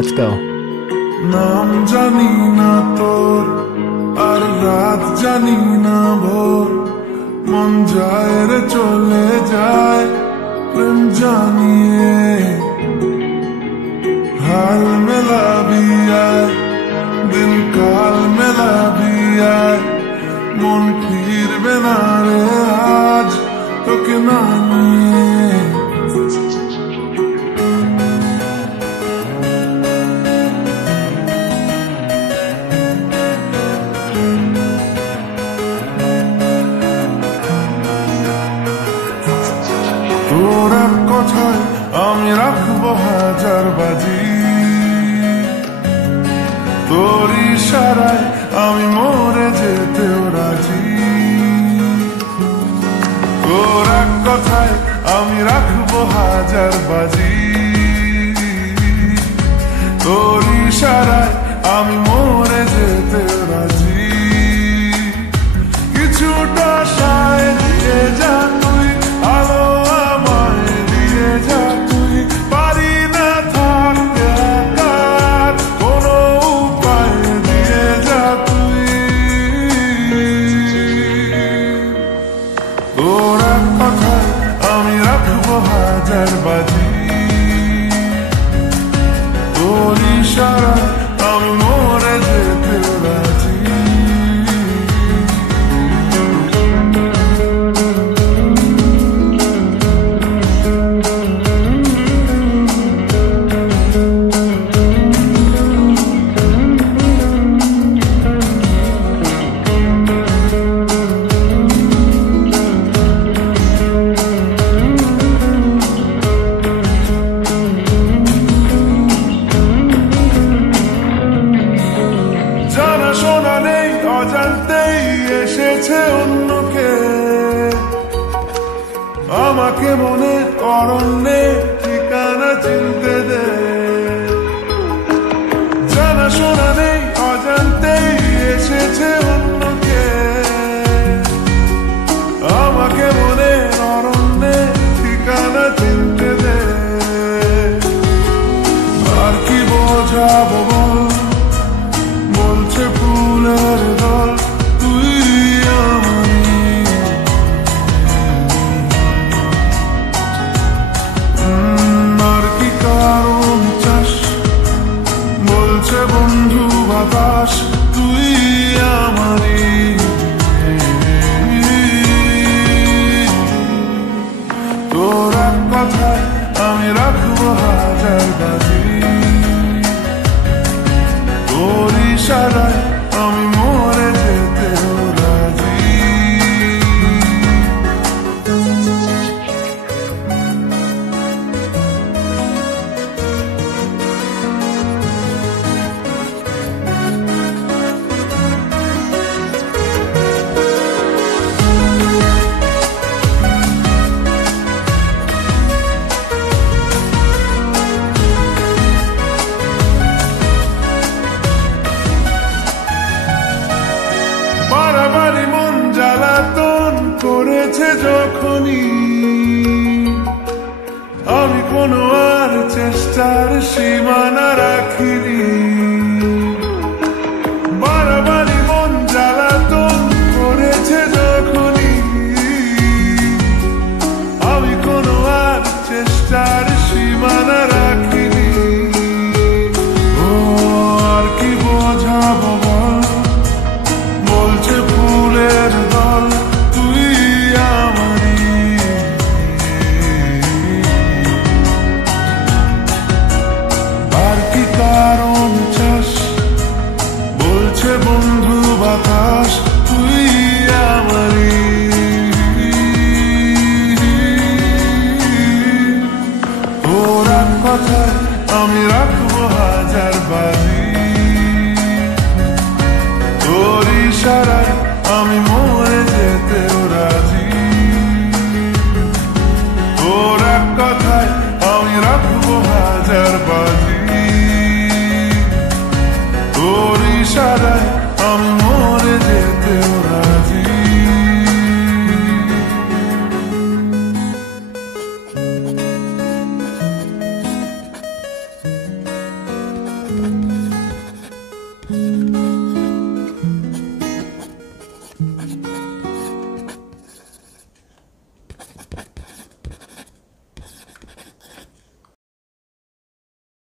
Let's go. নাম জানি না তোর আর রাত জানি না ভোর, মন যায় রে চলে যায় প্রেম জানিয়ে। हाल मिला भी आए दिन काल मिला भी आए, मन फिर बिना रे आज तो के नानिए। তোর এক কথায় আমি রাখবো হাজার বাজি, তোর ইশারায় আমি মরে যেতেও রাজি। তোর এক কথায় আমি রাখবো হাজার বাজি, তোর ইশারায় আমি মরে যেতেও রাজি। কিছুটা সায় দিয়ে যা তুই, আলো আমায় দিয়ে যা তুই, পারি না থাকতে একার কোনো উপায় দিয়ে যা তুই। তোর এক কথায় আমি রাখবো হাজার বাজি, তোর ইশারায় আমি মরে যেতেও রাজি। অজান্তেই এসেছে অন্যকে, আমাকে মনে অরণ্যে ঠিকানা চিনতে দে। জানা শোনা নেই অজান্তেই এসেছে অন্যকে, আমাকে মনে অরণ্যে ঠিকানা চিনতে দে। আর কি বোঝাবো বল, বলছে ফুলের দল তুই আমারই। আর কি কারণ চাস, বলছে বন্ধু বাতাস তুই আমারই। তোর এক কথায় আমি রাখবো হাজার বাজি, তোর ইশারায় আমি মরে যেতেও রাজি। বাড়াবাড়ি মন জ্বালাতন করেছে যখনই, আমি কোনো আর চেষ্টার সীমানা রাখিনি। বাড়াবাড়ি মন জ্বালাতন করেছে যখনই, আমি কোনো আর চেষ্টার সীমানা রাখিনি। ও আর কি বোঝাবো বল, বলছে ফুলের দল তুই আমারই। আর কি কারণ